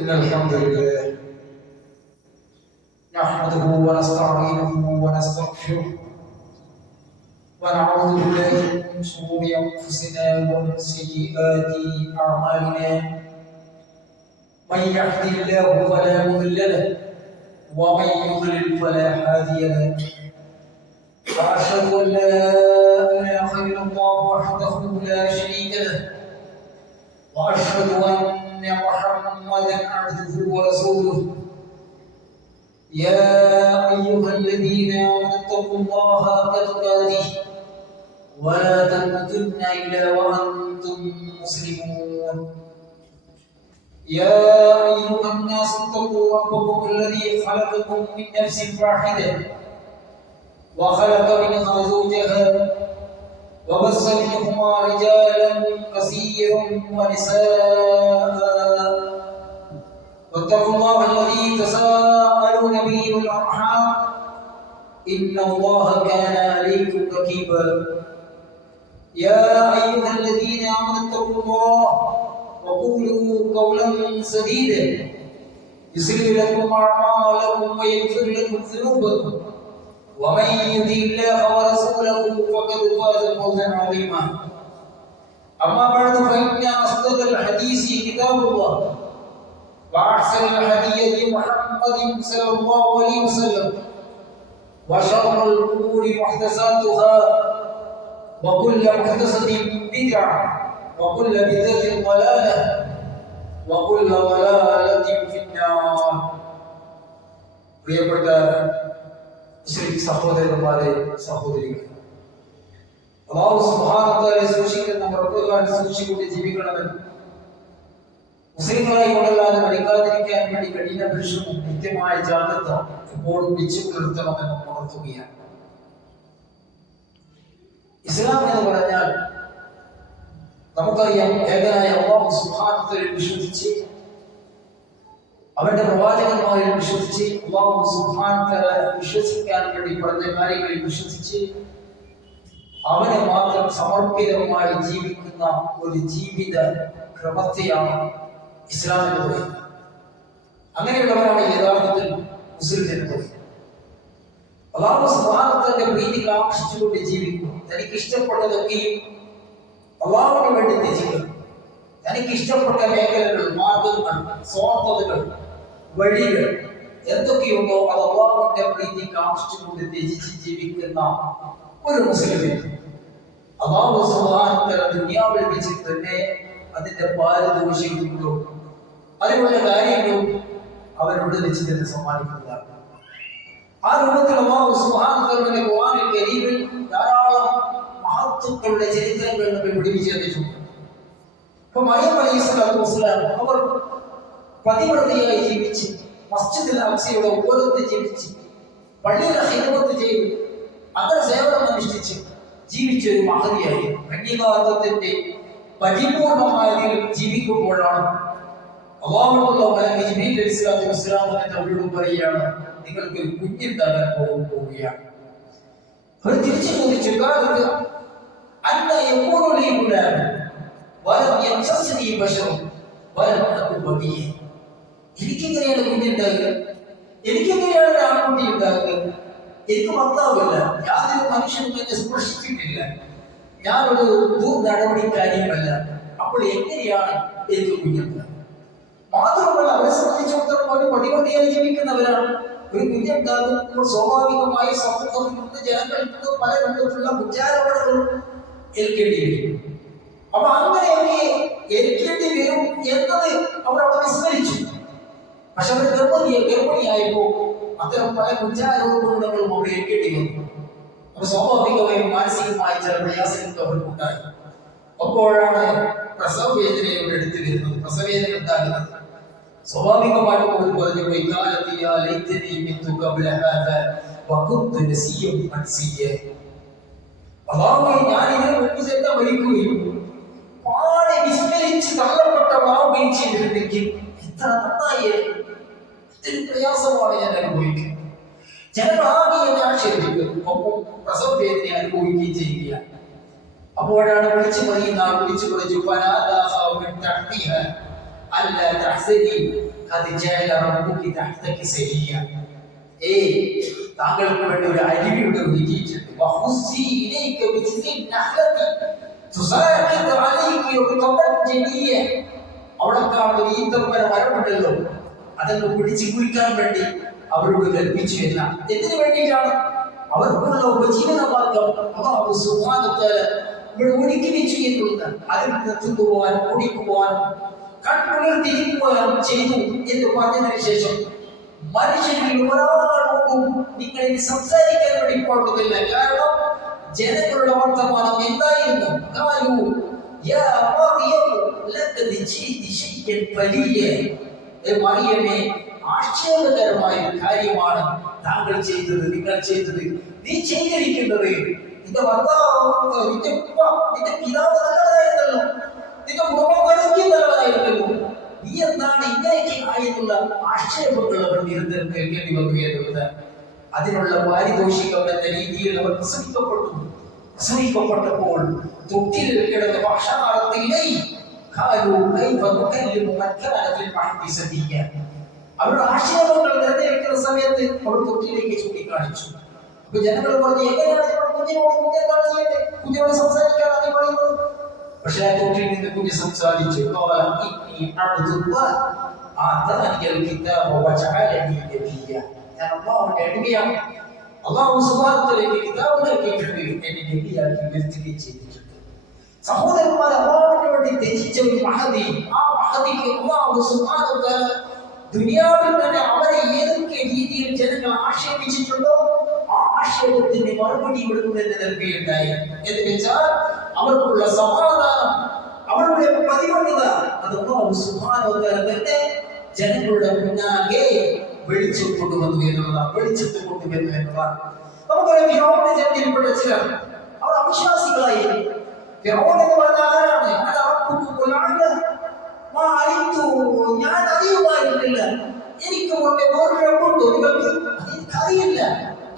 إن الحمد لله نحمده ونستعينه ونستغفره ونعوذ بالله من شرور أنفسنا ومن سيئات أعمالنا من يهده الله فلا مضل له ومن يضلل فلا هادي له وأشهد أن لا إله إلا الله وحده لا شريك له وأشهد أن محمدا عبده ورسوله يا أيها الذين آمنوا اتقوا الله حق تقاته ولا تموتن إلا وأنتم مسلمون يا أيها الناس اتقوا ربكم الذي خلقكم من نفس واحدة وخلق منها زوجها وبث منهما رجالا كثيرا ونساء واتقوا الله الذي تساءلون به والأرحام إن الله كان عليكم رقيبا يا أيها الذين آمنوا اتقوا الله وقولوا قولا سديدا يصلح لكم أعمالكم ويغفر لكم ذنوبكم ومن يطع الله ورسوله فقد فاز فوزا عظيما أما بعد فإن أصدق الحديث كتاب الله وأحسن الهدي محمد صلى الله عليه وسلم وشر الأمور محدثاتها وكل محدثة بدعة وكل بدعة ضلالة وكل ضلالة في النار. പ്രിയപ്പെട്ട മുസ്ലിം സഹോദരന്മാരെ സഹോദരികളെ, അല്ലാഹു സുബ്ഹാനഹു വ തആല സൂക്ഷിക്കുന്ന പ്രവർത്തകരെ സൂക്ഷിച്ചുകൊണ്ട് ജീവിക്കണമെന്ന് മുസ്ലിങ്ങളായി കൊണ്ടല്ലാതെ മരിക്കാതിരിക്കാൻ വേണ്ടി കഠിന പരിശ്രമം കൃത്യമായ ജാഗ്രത എപ്പോഴും വെച്ചു പുലർത്തണമെന്ന് ഉണർത്തുകയാണ്. ഇസ്ലാം എന്ന് പറഞ്ഞാൽ നമുക്കറിയാം, ഏകനായ അല്ലാഹു സുബ്ഹാനഹു വ തആലയിൽ വിശ്വസിച്ച് അവന്റെ പ്രവാചകന്മാരിൽ വിശ്വസിച്ച് അല്ലാഹു സുബ്ഹാനഹു വ തആല വിശ്വസിക്കാൻ വേണ്ടി പറഞ്ഞ കാര്യങ്ങളിൽ വിശ്വസിച്ച് അവനെ മാത്രം സമർപ്പിതമായി ജീവിക്കുന്ന ഒരു ജീവിത ക്രമത്തെയാണ് ഇസ്ലാം എന്ന് പറയുന്നത്. അങ്ങനെയുള്ളവരാണ് യഥാർത്ഥത്തിൽ മുസ്ലിം എന്ന് പറയുന്നത്. അല്ലാഹു സുബ്ഹാനഹു വ തആലയുടെ പ്രീതി കാക്ഷിച്ചുകൊണ്ട് ജീവിക്കും. തനിക്ക് ഇഷ്ടപ്പെട്ടതൊക്കെയും അല്ലാഹുവിന് വേണ്ടി ത്യജിക്കും. തനിക്ക് ഇഷ്ടപ്പെട്ട മേഖലകൾ, മാർഗങ്ങൾ, സ്വാർത്ഥതകൾ, വഴികൾ എന്തൊക്കെയുണ്ടോ അത് അല്ലാഹുവിന്റെ പ്രീതി കാക്ഷിച്ചുകൊണ്ട് ത്യജിച്ച് ജീവിക്കുന്ന ഒരു മുസ്ലിമിന് അല്ലാഹു സുബ്ഹാനഹു വ തആല ദുനിയാവിൽ വെച്ച് തന്നെ അതിന്റെ പാരിതോഷികങ്ങളും അതിനുള്ള കാര്യങ്ങളും അവരോട് വെച്ച് തന്നെ സമ്മാനിക്കുന്നതാണ്. ആ രൂപത്തിൽ അല്ലാഹു സുബ്ഹാനഹു വ തആല ഖുർആനിൽ കരീമിൽ ധാരാളം മഹത്തുക്കളുടെ ചരിത്രങ്ങൾ നമ്മെ പഠിപ്പിച്ചു തന്നിട്ടുണ്ട്. ഇപ്പൊ മറിയം അലൈഹിസ്സലാത്തു വസ്സലാം അവർ പതിവ്രതയായി ജീവിച്ച് മസ്ജിദുൽ അഖ്സയുടെ ഓരത്ത് ജീവിച്ച് പള്ളിയിലെ ഖിദ്മത്ത് ചെയ്ത് അങ്ങനെ സേവനം അനുഷ്ഠിച്ച് ജീവിച്ച ഒരു മഹതിയായി കന്യകാത്വത്തിന്റെ പരിപൂർണമായ ജീവിക്കുമ്പോഴാണ് അല്ലാഹുവിനുള്ള മലക്ക് ജിബ്രീൽ അലൈഹിസ്സലാത്തു വസ്സലാം അവരോട് പറയുകയാണ്, നിങ്ങൾക്ക് ഒരു കുഞ്ഞുണ്ടാകാൻ പോവുകയാണ്. അവർ തിരിച്ചു ചോദിച്ചു, അന്ന യഖൂലു ലീ ഗുലാം വലം യംസസ്നി ബശറുൻ വലം അകു ബഗിയ. എനിക്കെങ്ങനെയാണ് കുഞ്ഞുണ്ടാകുക? എനിക്കെങ്ങനെയാണ് ആൺകുട്ടി ഉണ്ടാകുക? എനിക്ക് ഭർത്താവില്ല, യാതൊരു മനുഷ്യനും എന്നെ സ്പർശിച്ചിട്ടില്ല, ഞാനൊരു ദുർനടപടിക്കാരിയുമല്ല, അപ്പോൾ എങ്ങനെയാണ് എനിക്ക് കുഞ്ഞുണ്ടാകുക? മാത്രമല്ല, അവരെ സംബന്ധിച്ചിടത്തോളം അവർ പടിപടിയായി ജീവിക്കുന്നവരാണ്. ഒരു കുഞ്ഞുണ്ടാകുമ്പോൾ സ്വാഭാവികമായി സമൂഹത്തിൽ നിന്ന് ജനങ്ങളിൽ നിന്ന് പല രൂപത്തിലുള്ള കുറ്റാരോപണങ്ങളും ഏൽക്കേണ്ടി വരും. അപ്പൊ അങ്ങനെയൊക്കെ ഏൽക്കേണ്ടി വരും എന്നത് അവർ അവിടെ വിസ്മരിച്ചു. പക്ഷെ അവർ ഗർഭിണിയായപ്പോ അത്തരം പല കുറ്റാരോപണങ്ങളും അവിടെ ഏൽക്കേണ്ടി വന്നു. അപ്പൊ സ്വാഭാവികമായും മാനസികമായി ചില പ്രയാസങ്ങൾക്ക് അവർക്കുണ്ടായി. അപ്പോഴാണ് പ്രസവ വേദനയോട് എടുത്തു വരുന്നത്, പ്രസവവേദന ഉണ്ടാകുന്നത്. സ്വാഭാവികമായിട്ടും അവർ പറഞ്ഞു, ഞാൻ ഇതിന് മുമ്പ് തന്നെ മരിക്കുകയും പാടെ വിസ്മരിച്ച് തള്ളപ്പെട്ടവളാവുകയും ചെയ്തിരുന്നെങ്കിൽ എത്ര നന്നായി. ഇത്തിരി പ്രയാസമാണ് ഞാൻ അനുഭവിക്കുന്നത്. ജനങ്ങളാകെ എന്നെ ആക്ഷേപിക്കും, ഒപ്പം പ്രസവ വേദന അനുഭവിക്കുകയും ചെയ്യുകയാണ്. അപ്പോഴാണ് വിളിച്ചു പറയുന്ന വിളിച്ചു പറഞ്ഞു, അല്ല തഹ്സനി താങ്കൾക്ക് വേണ്ടി ഒരു അരുവിയുടെ ഒരുക്കിയിട്ടുണ്ട്. അവിടെ കാണുന്ന ഒരു ഈത്തപ്പന മരമുണ്ടല്ലോ, അതൊക്കെ പിടിച്ച് കുടിക്കാൻ വേണ്ടി അവരോട് കൽപ്പിച്ചു എന്ന എന്തിനു വേണ്ടിയിട്ടാണ്? അവർക്കുള്ള ഉപജീവന മാർഗം അല്ലാഹു സുബ്ഹാനഹു വ തആല ഇവിടെ ഒരുക്കി വെച്ചു എന്നുള്ളത്. അതിൽ നിന്ന് തിന്നുപോകാനും കുടിക്കുവാനും കണ്ണുനീർത്തിരിക്കുവാനും ചെയ്തു എന്ന് പറഞ്ഞതിന് ശേഷം മനുഷ്യരിൽ ഒരാൾക്കും നിങ്ങളിൽ സംസാരിക്കാൻ വേണ്ടി പാടുന്നില്ല. കാരണം ജനങ്ങളുടെ വർത്തമാനം എന്തായിരുന്നു? മറിയമേ, ആക്ഷേപകരമായ കാര്യമാണ് താങ്കൾ ചെയ്തത്, നിങ്ങൾ ചെയ്തത്, നീ ചെയ്തിരിക്കുന്നത്. നിന്റെ ഭർത്താവ്, നിന്റെ ഉപ്പ, നിന്റെ പിതാവ് നല്ലതായിരുന്നല്ലോ, നിന്റെ കുടുംബം നല്ലതായിരുന്നല്ലോ, നീ എന്താണ് ഇങ്ങനെയൊക്കെ ആയെന്നുള്ള ആക്ഷേപങ്ങൾ അവർ നിരന്തരം കേൾക്കേണ്ടി വന്നു എന്നുള്ളത്. അതിനുള്ള പാരിതോഷികം എന്ന രീതിയിൽ അവർ പ്രസവിക്കപ്പെട്ടപ്പോൾ തൊട്ടിൽ കിടന്ന ഭക്ഷണത്തിലെ അവരുടെ ആക്ഷേപങ്ങൾ നിറഞ്ഞിരിക്കുന്ന സമയത്ത് അവർ തൊട്ടിലേക്ക് ചൂണ്ടിക്കാണിച്ചു. അപ്പൊ ജനങ്ങൾ പറഞ്ഞു, എങ്ങനെയാണ് കുഞ്ഞിനോട് സംസാരിക്കാനാണ് പറയുന്നത്? പക്ഷെ ആ തൊട്ടിൽ നിന്ന് കുഞ്ഞ് സംസാരിച്ചു. ഞാൻ അള്ളാഹുവിന്റെ അടിമയാണ്, അള്ളാഹു സുബ്ഹാനഹു വ തആല കിതാബ് നൽകിയിട്ടുണ്ട്, എന്നെ നബിയാക്കി ഉയർത്തുകയും ചെയ്തിട്ടുണ്ട്. സഹോദരന്മാർ, അള്ളാഹുവിന് വേണ്ടി ത്യജിച്ച ഒരു മഹദി, ആ മഹദിക്ക് അള്ളാഹു സുബ്ഹാനഹു വ തആല ദുനിയാവിൽ തന്നെ അവരെ ഏതൊക്കെ രീതിയിൽ ജനങ്ങൾ ആക്ഷേപിച്ചിട്ടുണ്ടോ ആ ആക്ഷേപത്തിന് മറുപടി കൊടുക്കുമെന്ന് നൽകുകയുണ്ടായി. എന്ന് വെച്ചാൽ അവർക്കുള്ള സമാധാനം, അവരുടെ പ്രതിബദ്ധത അത് അല്ലാഹു സുബ്ഹാനഹു വ തആല തന്നെ ജനങ്ങളുടെ മുന്നാകെ വെളിച്ചം കൊണ്ടുവന്നു എന്നുള്ളതാണ്. വെളിച്ചത്തിൽ കൊണ്ടുവന്നു എന്നതാണ്. നമുക്കറിയാം, ഫിറഔന്റെ ജനതയിൽപ്പെട്ട ചിലർ അവർ അവിശ്വാസികളായിരുന്നു. ഫിറഔൻ എന്ന് പറഞ്ഞാൽ ആരാണ്? ഞാൻ അറിയുമായിരുന്നില്ല, എനിക്ക് മുന്നേ വേറൊരു റബ്ബുണ്ട്, നിങ്ങൾക്ക് എനിക്കറിയില്ല.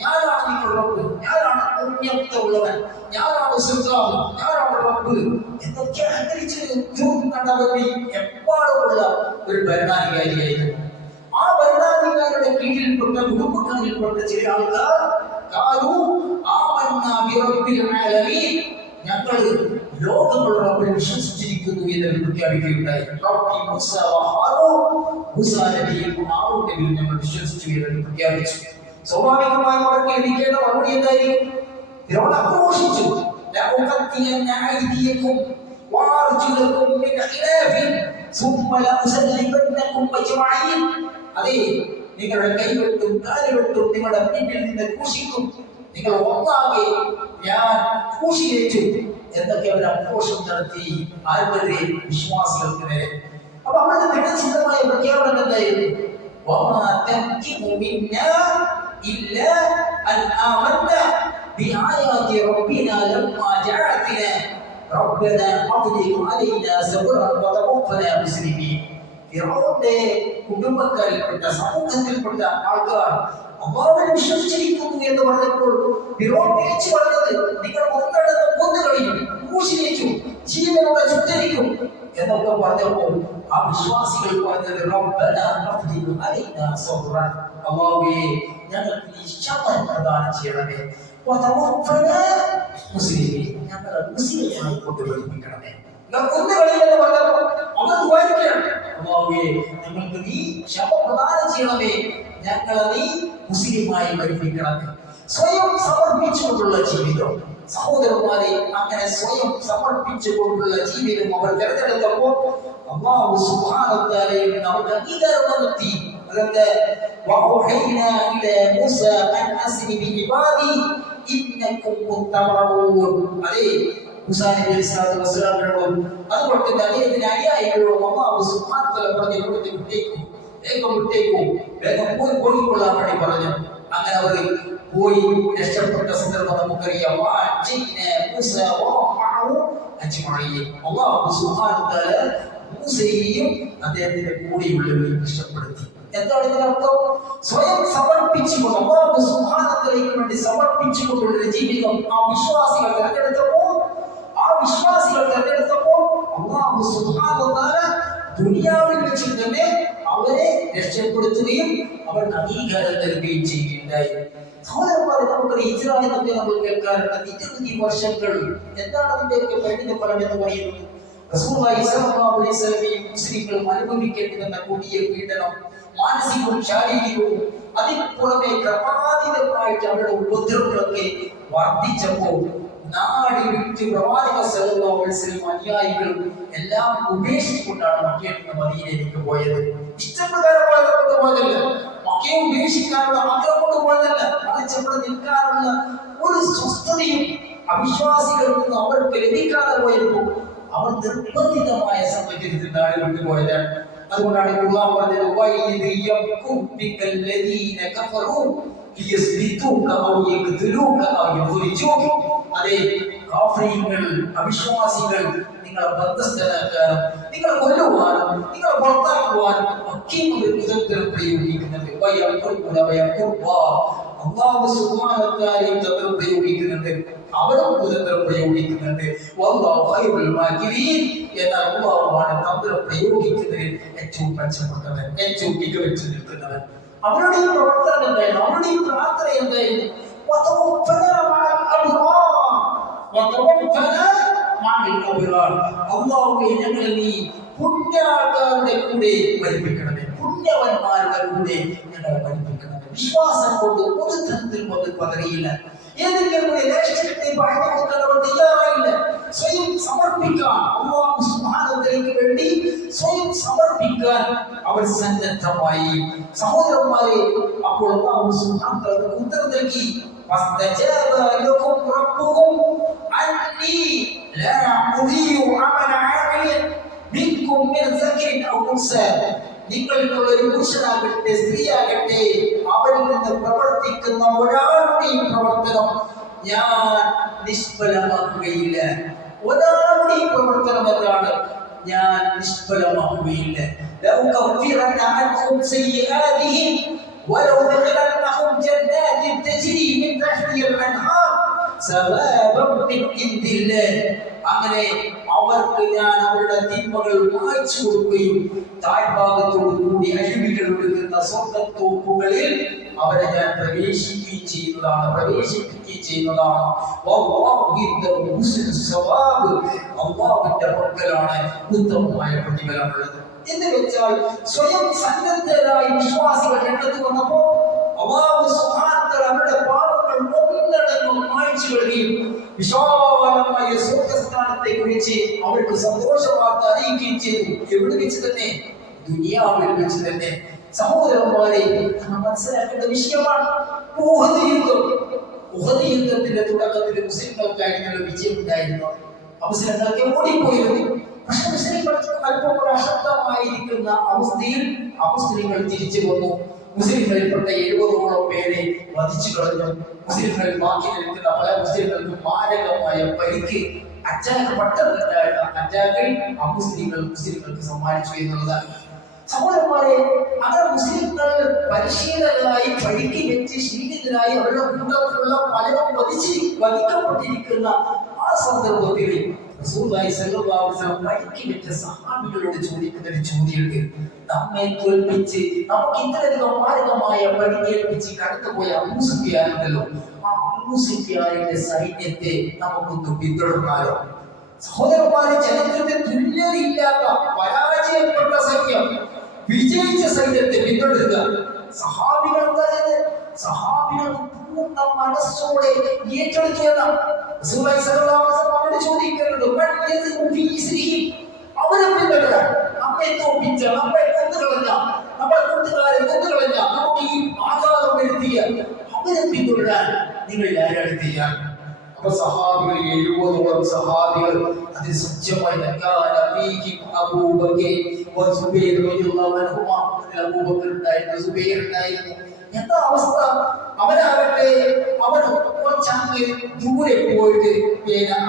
ഞാനാണ് നിങ്ങളുടെ റബ്ബ്, ഞാനാണ് പുണ്യമുള്ളവൻ, ഞാനാണ് സുൽത്താൻ, ഞാനാണ് റബ്ബ് എന്നൊക്കെ അഹങ്കരിച്ച് നടന്നവർ എപ്പാടുമുള്ള ഒരു ഭരണാധികാരിയായിരുന്നു. ആ ഭരണാധികാരിയുടെ കീഴിൽപ്പെട്ട കുടുംബക്കാരിൽപ്പെട്ട ചില ആൾക്കാർ ഞങ്ങൾ ലോകങ്ങളുടെ റബ്ബിൽ വിശ്വസിച്ചിരിക്കുന്നു എന്ന് പ്രഖ്യാപിക്കുകയുണ്ടായി. ഞങ്ങൾ വിശ്വസിച്ചു എന്ന് പ്രഖ്യാപിച്ചു. സ്വാഭാവികമായി അവർക്ക് ലഭിക്കേണ്ട മറുപടി എന്തായിരിക്കും? ഫിറഔൻ ആക്രോശിച്ചു. അതെ, നിങ്ങളുടെ കൈവെട്ടും കാലുവെട്ടും നിങ്ങളുടെ പിന്നിൽ നിന്ന് ക്രൂശിക്കും, നിങ്ങൾ ഒന്നാകെ ഞാൻ ക്രൂശിലേറ്റു എന്നൊക്കെ അവർ ആഘോഷം നടത്തി. ആർക്കെതിരെ? വിശ്വാസികൾക്ക് നേരെ. അപ്പൊ അവരുടെ ദൃഢചിത്തമായ പ്രഖ്യാപനം എന്തായിരുന്നു? ഫിറഔന്റെ കുടുംബക്കാരിൽപ്പെട്ട സമൂഹത്തിൽപ്പെട്ട ആൾക്കാർ അല്ലാഹുവിനെ വിശ്വസിച്ചിരിക്കുന്നു എന്ന് പറഞ്ഞപ്പോൾ ഫിറഔൻ തിരിച്ചു പറഞ്ഞത്, നിങ്ങൾ ഒന്നടങ്കം കൊന്നു കഴിഞ്ഞു, ക്രൂശിലേറ്റു, ജീവനോടെ ചുട്ടരിക്കും എന്നൊക്കെ പറഞ്ഞപ്പോൾ ആ വിശ്വാസികൾ പറഞ്ഞത്, അല്ലാഹുവേ, ഞങ്ങൾക്ക് നീ ക്ഷമ പ്രദാനം ചെയ്യണമേ, ഞങ്ങളെ മുസ്ലിമായി കൊണ്ടുവരിപ്പിക്കണമേ. ഞങ്ങൾക്ക് നീ ക്ഷമ പ്രദാനം ചെയ്യണമേ, ഞങ്ങളെ നീ മുസ്ലിമായി പഠിപ്പിക്കണമേ. സ്വയം സമർപ്പിച്ചുകൊണ്ടുള്ള ജീവിതം, സഹോദരന്മാരെ, അങ്ങനെ സ്വയം സമർപ്പിച്ചുകൊണ്ടുള്ള ജീവിതം അവർ തിരഞ്ഞെടുത്തപ്പോൾ അല്ലാഹു സുബ്ഹാനഹു വ തആലയിൽ നിന്ന് അവർക്ക് അംഗീകാരം നടത്തി. അതെന്ത്? വഅൗഹൈനാ ഇലാ മൂസ അൻ അസ്രി ബിഇബാദി ഇന്നകും മുത്തബഊൻ. അതെ, മൂസാ നബി അലൈഹിസ്സലാത്തു വസ്സലാമിനോടും അതുപോലെ തന്നെ അദ്ദേഹത്തിന്റെ അനുയായികളോടും അല്ലാഹു സുബ്ഹാനഹു വ തആല പറഞ്ഞു, കൊടുത്ത് വിട്ടേക്കും, വേഗം പോയിക്കൊള്ളാൻ വേണ്ടി പറഞ്ഞു. അങ്ങനെ അവർ പോയി രക്ഷപ്പെട്ട സന്ദർഭം നമുക്കറിയാം. അല്ലാഹു സുബ്ഹാനഹു വ തആല മൂസയെയും അദ്ദേഹത്തിന്റെ കൂടെയുള്ളവരെയും രക്ഷപ്പെടുത്തി. എന്താണ് ഇതിനർത്ഥം? സ്വയം സമർപ്പിച്ചുകൊണ്ട് അല്ലാഹു സുബ്ഹാനഹു വ തആലയ്ക്ക് വേണ്ടി സമർപ്പിച്ചുകൊണ്ടുള്ള ജീവിതം ആ വിശ്വാസികൾ തിരഞ്ഞെടുത്തപ്പോൾ അല്ലാഹു സുബ്ഹാനഹു വ തആല ദുനിയാവിൽ വെച്ച് തന്നെ അവരെ രക്ഷപ്പെടുത്തുകയും അവർക്ക് അംഗീകാരം നൽകുകയും ചെയ്യുകയുണ്ടായി. സഹോദരന്മാരെ, നമുക്ക് ഹിജ്റ എന്നൊക്കെ നമ്മൾ കേൾക്കാറുണ്ട്. നിരവധി വർഷങ്ങൾ. എന്താണ് അതിന്റെയൊക്കെ പരിണിതഫലം എന്ന് പറയുന്നത്? റസൂലുള്ളാഹി സ്വല്ലല്ലാഹു അലൈഹി വസല്ലമയും മുസ്ലിങ്ങളും അനുഭവിക്കേണ്ടി വന്ന കൊടിയ പീഡനം, മാനസികവും ശാരീരികവും, അതിന് പുറമെ ക്രമാതീതമായിട്ട് അവരുടെ ഉപദ്രവങ്ങളൊക്കെ വർദ്ധിച്ചപ്പോൾ നാട് വിട്ട് പ്രവാചക സല്ലല്ലാഹു അലൈഹി വസല്ലം അനുയായികളും എല്ലാം ഉപേക്ഷിച്ചുകൊണ്ടാണ് മക്കയിൽ നിന്ന് മദീനയിലേക്ക് പോയത്. ഇഷ്ടപ്രകാരം പോയതല്ല, മക്കയെ ഉപേക്ഷിക്കാനുള്ള ആഗ്രഹം കൊണ്ട് പോയതല്ല, മറിച്ച് അവിടെ നിൽക്കാനുള്ള ഒരു സ്വസ്ഥതയും അവിശ്വാസികളിൽ നിന്ന് അവർക്ക് ലഭിക്കാതെ പോയപ്പോൾ അവർ നിർബന്ധിതമായ സാഹചര്യത്തിൽ നാട് വിട്ടു പോയതാണ്. അതുകൊണ്ടാണ് ഖുർആൻ പറഞ്ഞത്, അതെ, കാഫിറുകൾ, അവിശ്വാസികൾ നിങ്ങളെ ബന്ധസ്ഥരാക്കാനും നിങ്ങളെ കൊല്ലുവാനും നിങ്ങളെ പുറത്താക്കുവാനും ഒക്കെ ഒരു കുതന്ത്രം പ്രയോഗിക്കുന്നുണ്ട്. അല്ലാഹു സുബ്ഹാനഹു വ തആലയും തന്ത്രം പ്രയോഗിക്കുന്നുണ്ട്, അവരും കുതന്ത്രം പ്രയോഗിക്കുന്നുണ്ട്. വല്ലാഹു ഖൈറുൽ മാകിരീൻ. എന്നാൽ അല്ലാഹുവാണ് തന്ത്രം പ്രയോഗിക്കുന്നതിൽ ഏറ്റവും മെച്ചപ്പെട്ടവൻ, ഏറ്റവും മികവുറ്റ നിൽക്കുന്നവൻ. അവരുടെ പ്രവർത്തനം എന്തായിരുന്നു? അവരുടെ പ്രാർത്ഥന എന്തായിരുന്നു? അല്ലാഹുവേ, ഞങ്ങളെ നീ പുണ്യാൾക്കാരുടെ കൂടെ പഠിപ്പിക്കണമേ, പുണ്യവന്മാരുടെ കൂടെ ഞങ്ങളെ പഠിപ്പിക്കണമേ. വിശ്വാസം കൊണ്ട് ഒരു തരത്തിലും അവർ പതറിയില്ല. ഏതെങ്കിലും രക്ഷകത്തെ പറഞ്ഞു കൊടുക്കാൻ അവർ തയ്യാറായില്ല. സ്വയം സമർപ്പിക്കാൻ, അല്ലാഹു സുബ്ഹാനഹു വ തആലയ്ക്ക് വേണ്ടി സ്വയം സമർപ്പിക്കാൻ അവർ സന്നദ്ധമായി. സഹോദരന്മാരെ, അപ്പോൾ അല്ലാഹു സുബ്ഹാനഹു വ തആല ഉത്തരം നൽകി. فاستجاب لكم ربكم أني لا أضيع عمل عامل منكم من ذكر أو أنثى. നിങ്ങളിലുള്ള ഒരു പുരുഷനാകട്ടെ സ്ത്രീയാകട്ടെ, അവരിൽ നിന്ന് പ്രവർത്തിക്കുന്ന ഒരാളുടെയും പ്രവർത്തനം ഞാൻ നിഷ്ഫലമാക്കുകയില്ല. ഒരാളുടെയും പ്രവർത്തനം എന്താണ്? ഞാൻ നിഷ്ഫലമാക്കുകയില്ല. لأكفرن عنكم سيئاتهم ولأدخلنهم جنات تجري من تحتها الأنهار ثوابا من عند الله. അങ്ങനെ അവർക്ക് ഞാൻ അവരുടെ തിന്മകൾ മായ്ച്ചു കൊടുക്കുകയും താഴ്ഭാഗത്തോടു കൂടി അരുവികൾ ഒഴുകുന്ന സ്വർഗ്ഗത്തോപ്പുകളിൽ അവരെ ഞാൻ പ്രവേശിപ്പിക്കുകയും ചെയ്യുന്നതാണ്. അല്ലാഹുവിന്റെ പക്കലാണ് ഉത്തമമായ പ്രതിഫലമുള്ളത്. എന്ന് വെച്ചാൽ സ്വയം സന്നദ്ധരായി വിശ്വാസികൾ രംഗത്ത് വന്നപ്പോൾ അല്ലാഹു സുബ്ഹാനഹു വ തആല അവരുടെ പാപങ്ങൾ ഒന്നടങ്കം മായ്ച്ചു കളയുകയും വിശാലമായ സ്വർഗ്ഗസ്ഥാനത്തെ കുറിച്ച് അവർക്ക് സന്തോഷ വാർത്ത അറിയിക്കുകയും ചെയ്തു. എവിടെ വെച്ച് തന്നെ? ദുനിയാവിൽ വെച്ച് തന്നെ. സഹോദരന്മാരെ, നാം മനസ്സിലാക്കേണ്ട വിഷയമാണ് ഉഹദ് യുദ്ധം. ഉഹദ് യുദ്ധത്തിന്റെ തുടക്കത്തിൽ മുസ്ലിങ്ങൾക്കായിരുന്നു വിജയം ഉണ്ടായിരുന്നത്. മുസ്ലിങ്ങളൊക്കെ ഓടിപ്പോയിരുന്നു. പക്ഷെ മുസ്ലിങ്ങൾ അല്പം അശക്തമായിരിക്കുന്ന അവസ്ഥയിൽ മുസ്ലിങ്ങൾ തിരിച്ചു വന്നു. മുസ്ലിങ്ങളിൽപ്പെട്ട 70ഓളം പേരെ വധിച്ചു കളഞ്ഞു. മുസ്ലിങ്ങളിൽ ബാക്കി നിൽക്കുന്ന പല മുസ്ലിങ്ങൾക്കും മാരകമായ പരിക്ക്, പെട്ടെന്നുണ്ടായിരുന്ന അറ്റാക്കിൽ മുസ്ലിങ്ങൾക്ക് സമ്മാനിച്ചു എന്നുള്ളതാണ്. സഹോദരന്മാരെ, അങ്ങനെ മുസ്ലിങ്ങൾ പരിശീലകരായി പരിക്ക് വെച്ച് ശീലിതരായി അവരുടെ കൂട്ടത്തിലുള്ള പലരും വധിക്കപ്പെട്ടിരിക്കുന്ന ആ സന്ദർഭത്തിൽ റസൂലുള്ളാഹി സ്വല്ലല്ലാഹു അലൈഹി വസല്ലം പരിക്ക് വെച്ച സഹാബികളോട് ചോദിക്കുന്ന ഒരു ചോദ്യമുണ്ട്. നമ്മെ തോൽപ്പിച്ച് നമുക്ക് ഇത്രയധികം മാരകമായ പരിക്കേൽപ്പിച്ച് കടന്നുപോയ അബൂ സുഫിയാൻ ഉണ്ടല്ലോ, ആ അബൂ സുഫിയാനിന്റെ സൈന്യത്തെ നമുക്കൊന്ന് പിന്തുടർന്നാലോ? സഹോദരന്മാരെ, ചരിത്രത്തിൽ തുല്യതയില്ലാത്ത പരാജയപ്പെട്ട സൈന്യം വിജയിച്ച സൈന്യത്തെ പിന്തുടരുക. സഹാബികൾ എന്താ ചെയ്തത്? സഹാബികൾ പൂർണ്ണ മനസ്സോടെ ഏറ്റെടുത്തു എന്നാണ് റസൂലുള്ളാഹി സ്വല്ലല്ലാഹു അലൈഹി വസല്ലം അവരോട് ചോദിക്കുന്നുണ്ട്. അവരെ പിന്തുടരാൻ, നമ്മെ തോൽപ്പിച്ച, നമ്മെ കൊന്നുകളഞ്ഞ, നമ്മുടെ കൂട്ടുകാരെ കൊന്നുകളഞ്ഞ, നമുക്ക് ഈ ആഘാതം വരുത്തിയ അവരെ പിന്തുടരാൻ നിങ്ങൾ ആരാണ് തയ്യാർ? അപ്പൊ സഹാബികൾ 70ഓളം സഹാബികൾ അതിൽ സജ്ജമായി അബൂബക്കർ ഉണ്ടായിരുന്നു, സുബൈർ ഉണ്ടായിരുന്നു. എന്താ അവസ്ഥ? അവനാകട്ടെ കുറച്ചങ്ങ് ദൂരെ പോയിട്ട്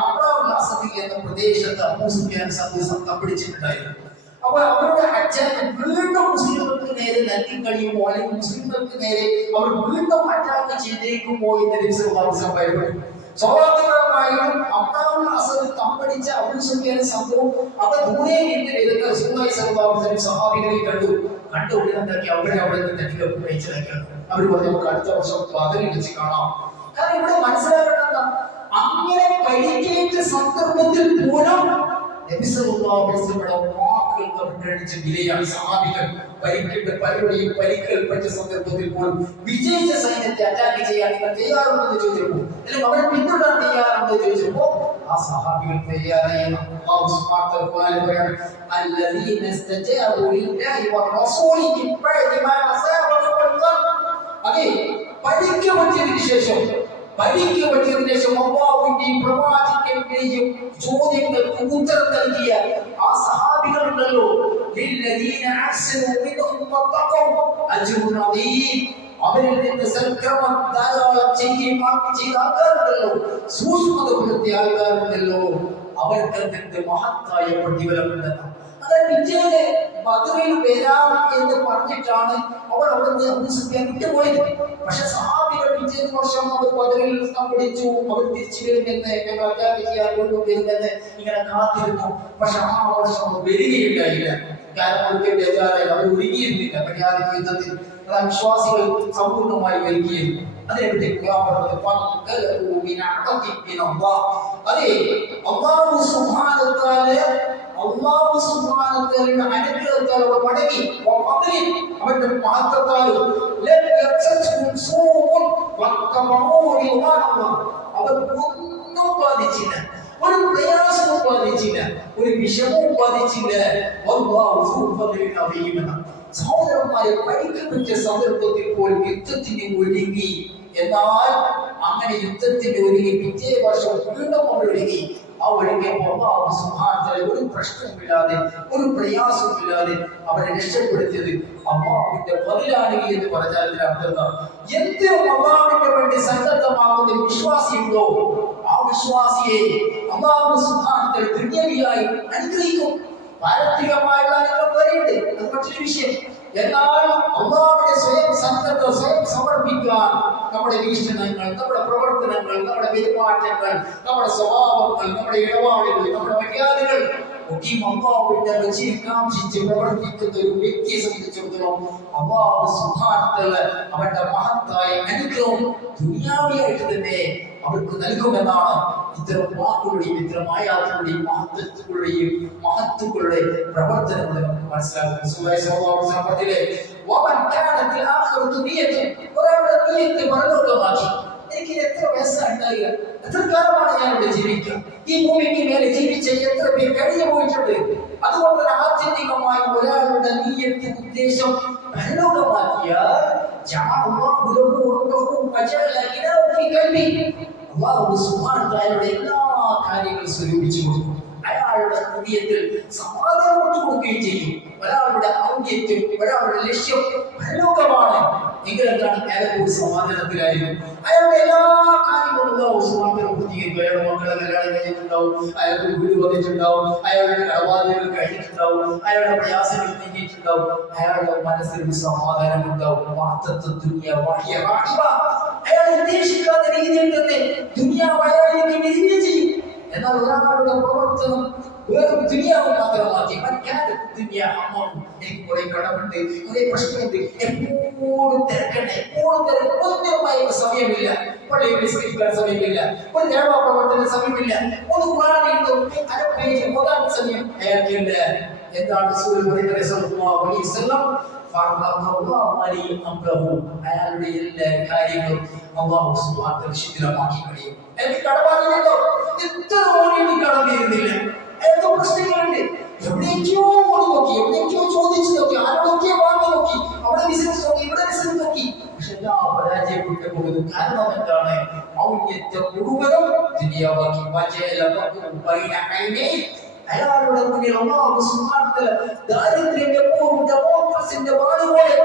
അബ്രാഹുൽ എന്ന പ്രദേശത്ത് അബൂ സുഫിയാൻ സംഘം പിടിച്ചിട്ടുണ്ടായിരുന്നു. അപ്പൊ അവരുടെ അറ്റാക്ക് വീണ്ടും മുസ്ലിങ്ങൾക്ക് നേരെ നൽകി കഴിയുമോ, അല്ലെങ്കിൽ മുസ്ലിങ്ങൾക്ക് നേരെ അവർ വീണ്ടും അറ്റാക്ക് ചെയ്തേക്കുമോ എന്ന് ഭയപ്പെടും. സ്വാഭാവികമായും അബ്ദുൽ അസദ് തമ്പടിച്ച അബൂ സുഫിയാൻ സംഭവം അവർ ദൂരെ നിന്ന് വരുന്ന റസൂലുള്ളാഹി സ്വല്ലല്ലാഹു അലൈഹി വസല്ലം സഹാബികളെ കണ്ടു ഉടനെ എന്താക്കി അവിടെ നിന്ന് തെറ്റിലേക്ക് കഴിച്ചിറക്കണം. അവർ പറഞ്ഞു നമുക്ക് അടുത്ത വർഷം ബദറിൽ വെച്ച് കാണാം. കാരണം ഇവിടെ മനസ്സിലാക്കേണ്ട അങ്ങനെ പരിക്കേറ്റ സന്ദർഭത്തിൽ പോലും നബി സല്ലല്ലാഹു അലൈഹി വസല്ലം വാക്കുകൾക്ക് അവഗണിച്ച വിലയാണ് സഹാബികൾ. പരിക്കേൽപ്പെട്ട സന്ദർഭത്തിൽ പോലും വിജയിച്ച സൈന്യത്തെ അറ്റാക്ക് ചെയ്യാൻ നിങ്ങൾ തയ്യാറുണ്ടെന്ന് ചോദിച്ചപ്പോൾ, അല്ലെങ്കിൽ അവരെ പിന്തുടരാൻ തയ്യാറുണ്ടെന്ന് ചോദിച്ചപ്പോൾ ആ സഹാബികൾ തയ്യാറായി. അല്ലാഹു സുബ്ഹാനഹു വ തആല പറയാണ്, അല്ലദീന ഇസ്തജാബു ലില്ലാഹി വറസൂലി മിൻ ബഅദി മാ അസാബഹുൽ ഖർബ്. അതെ, പരിക്കേറ്റതിനു ശേഷം അല്ലാഹുവിന്റെയും പ്രവാചകന്റെയും ചോദ്യങ്ങൾക്ക് ഉത്തരം നൽകിയ ആ സഹാബികളുണ്ടല്ലോ, ലില്ലദീന അഹ്സനൂ മിൻഹും വത്തഖൂ അജ്റുൻ അദീം. അവരിൽ നിന്ന് സൽക്രമം ധാരാളം ചെയ്ത ആൾക്കാരുണ്ടല്ലോ, സൂക്ഷ്മത പുലർത്തിയ ആൾക്കാരുണ്ടല്ലോ, അവർക്ക് അതിന്റെ മഹത്തായ പ്രതിഫലമുണ്ടെന്ന്. അതായത് പിറ്റേന്ന് ബദറിൽ വരാം എന്ന് പറഞ്ഞിട്ടാണ് അവർ അവിടുന്ന് അബൂ സുഫിയാൻ വിട്ടുപോയത്. പക്ഷെ സഹാബികൾ പിറ്റേന്ന് വർഷം അവർ ബദറിൽ പിടിച്ചു, അവർ തിരിച്ചു വരുമെന്ന്, ഞങ്ങൾ അറ്റാക്ക് ചെയ്യാൻ കൊണ്ടുവരുമെന്ന് ഇങ്ങനെ കാത്തിരുന്നു. പക്ഷെ ആ വർഷം അവർ വരികയുണ്ടായില്ല. കാരണം അവർക്ക് ബേജാറായി, അവർ ഒരുങ്ങിയിരുന്നില്ല പരിഹാര യുദ്ധത്തിൽ. വിശ്വാസികൾ സമ്പൂർണ്ണമായി വരികയായിരുന്നു. അതിനെപ്പറ്റി അതെ, അല്ലാഹു സുബ്ഹാനഹു വ തആലയുടെ അനുഗ്രഹത്താൽ അവർ മടങ്ങി. അവന്റെ മഹത്വത്താലും അവർ ഒന്നും ബാധിച്ചില്ല, ഒരു പ്രയാസവും ബാധിച്ചില്ല, ഒരു വിഷമവും ബാധിച്ചില്ല. സഹോദരന്മാരെ, പരിക്കേറ്റ സന്ദർഭത്തിൽ പോലും യുദ്ധത്തിന് ഒരുങ്ങി. എന്നാൽ അങ്ങനെ യുദ്ധത്തിന് ഒരുങ്ങി പിറ്റേ വർഷം വീണ്ടും അവർ ഒരുങ്ങി. ആ ഒരുങ്ങിയപ്പോൾ അല്ലാഹു സുബ്ഹാനഹു വ തആല ഒരു പ്രശ്നവുമില്ലാതെ, ഒരു പ്രയാസവുമില്ലാതെ അവരെ രക്ഷപ്പെടുത്തിയത് അല്ലാഹുവിന്റെ ഫളിലാണ് എന്ന് പറഞ്ഞാൽ അതിനർത്ഥം എന്തിനും അല്ലാഹുവിന് വേണ്ടി സന്നദ്ധമാകുന്ന വിശ്വാസിയുണ്ടോ ആ വിശ്വാസിയെ അല്ലാഹു സുബ്ഹാനഹു വ തആല ദുനിയാവിയായി അനുഗ്രഹിക്കും. പാരത്രികമായുള്ള അനുഗ്രഹം വരെയുണ്ട്, അത് മറ്റൊരു വിഷയം. എന്നാൽ അല്ലാഹുവിനെ സ്വയം സമർപ്പിക്കാൻ നമ്മുടെ വീക്ഷണങ്ങൾ, നമ്മുടെ പ്രവർത്തനങ്ങൾ, നമ്മുടെ പെരുമാറ്റങ്ങൾ, നമ്മുടെ സ്വഭാവങ്ങൾ, നമ്മുടെ ഇടപാടുകൾ, നമ്മുടെ മര്യാദകൾ ഒക്കെ അല്ലാഹുവിന്റെ വചനം കാംക്ഷിച്ച് പ്രവർത്തിക്കുന്ന ഒരു വ്യക്തിയെ സംബന്ധിച്ചിടത്തോളം അല്ലാഹു സുബ്ഹാനഹു വ തആല അവന്റെ മഹത്തായ അനുഗ്രഹം ദുനിയാവിയായിട്ട് തന്നെ അവർക്ക് നൽകുമെന്നാണ് ഇത്തരം വാക്കുകളുടെയും ഇത്തരം ആയാത്തുകളുടെയും മഹത്തുക്കളുടെ പ്രവർത്തനങ്ങളെ നമുക്ക് മനസ്സിലാക്കുന്നത്. ഒരാളുടെ നിയ്യത്ത് പരലോകമാക്കി. എനിക്ക് എത്ര വയസ്സായി, എത്ര കാലമാണ് ഞാൻ ഇവിടെ ജീവിക്കുക, ഈ ഭൂമിക്ക് മേലെ ജീവിച്ച എത്ര പേർ കഴിഞ്ഞു പോയിട്ടുണ്ട്. അതുകൊണ്ട് ആത്യന്തികമായി ഒരാളുടെ നിയ്യത്ത് ഉദ്ദേശം പരലോകമാക്കിയാൽ അല്ലാഹു സുബ്ഹാനഹു വ തആലയുടെ എല്ലാ കാര്യങ്ങളും സ്വരൂപിച്ചു കൊടുക്കും. അയാളുടെ ഹൃദയത്തിൽ സമാധാനം കൊടുക്കുകയും ചെയ്യും. ഒരാളുടെ ഔദ്യത്യം, ഒരാളുടെ ലക്ഷ്യം പരലോകമാണ് എങ്കിലെന്താണ് അയാൾക്ക് ഒരു സമാധാനത്തിലായിരുന്നു. അയാളുടെ എല്ലാ കാര്യങ്ങളും പൂർത്തീകരിക്കും. അയാളുടെ മക്കളെ കല്യാണം കഴിഞ്ഞിട്ടുണ്ടാവും, അയാൾക്ക് വീട് വന്നിട്ടുണ്ടാവും, അയാളുടെ കടബാധ്യതകൾ കഴിഞ്ഞിട്ടുണ്ടാവും, അയാളുടെ പ്രയാസങ്ങൾ നീങ്ങിയിട്ടുണ്ടാവും, അയാളുടെ മനസ്സിൽ ഒരു സമാധാനം ഉണ്ടാവും. അയാൾ ഉദ്ദേശിക്കാത്ത രീതിയിൽ തന്നെ ദുനിയാവ് അയാളിലേക്ക് വരികയും ചെയ്യും. എന്നാൽ ഒരാളുടെ പ്രവർത്തനം വെറും ദുനിയാവ് മാത്രമാക്കി, എനിക്ക് കുറെ കടമുണ്ട്, കുറെ പ്രശ്നമുണ്ട്, എപ്പോഴും തിരക്കണ്ടേ, എപ്പോഴും ഒന്നിനുമായി സമയമില്ല, പള്ളിയിൽ വിസ്കരിക്കാൻ സമയമില്ല, ഒരു ദേവാ പ്രവർത്തന സമയമില്ല, ഒരു അരപ്പേജ് പോകാൻ സമയം അയാൾക്കില്ല. എന്താണ് അയാളുടെ എല്ലാ കാര്യങ്ങളും അല്ലാഹു സുബ്ഹാനഹു വ തആല ശിഥിലമാക്കി കഴിയും. എനിക്ക് കടബാധ്യതയുണ്ടോ, എത്ര ഓടി കടന്നിരുന്നില്ല, എത്ര പ്രശ്നങ്ങളുണ്ട്, എവിടേക്കോ നോക്കി, എവിടേക്കോ ചോദിച്ചു നോക്കി, ആരോടൊക്കെ വാങ്ങി നോക്കി, അവിടെ ബിസിനസ് നോക്കി, ഇവിടെ ബിസിനസ് നോക്കി, പക്ഷെ എല്ലാം പരാജയപ്പെട്ടു പോകുന്നു. കാരണം എന്താണ്? ഔന്നത്യം മുഴുവനും ദുനിയാവാക്കി. അയാളുടെ മുന്നിൽ അല്ലാഹു സുബ്ഹാനഹു വ തആല ദാരിദ്ര്യം എപ്പോഴും ഡെമോക്രസിന്റെ വാള് പോലെ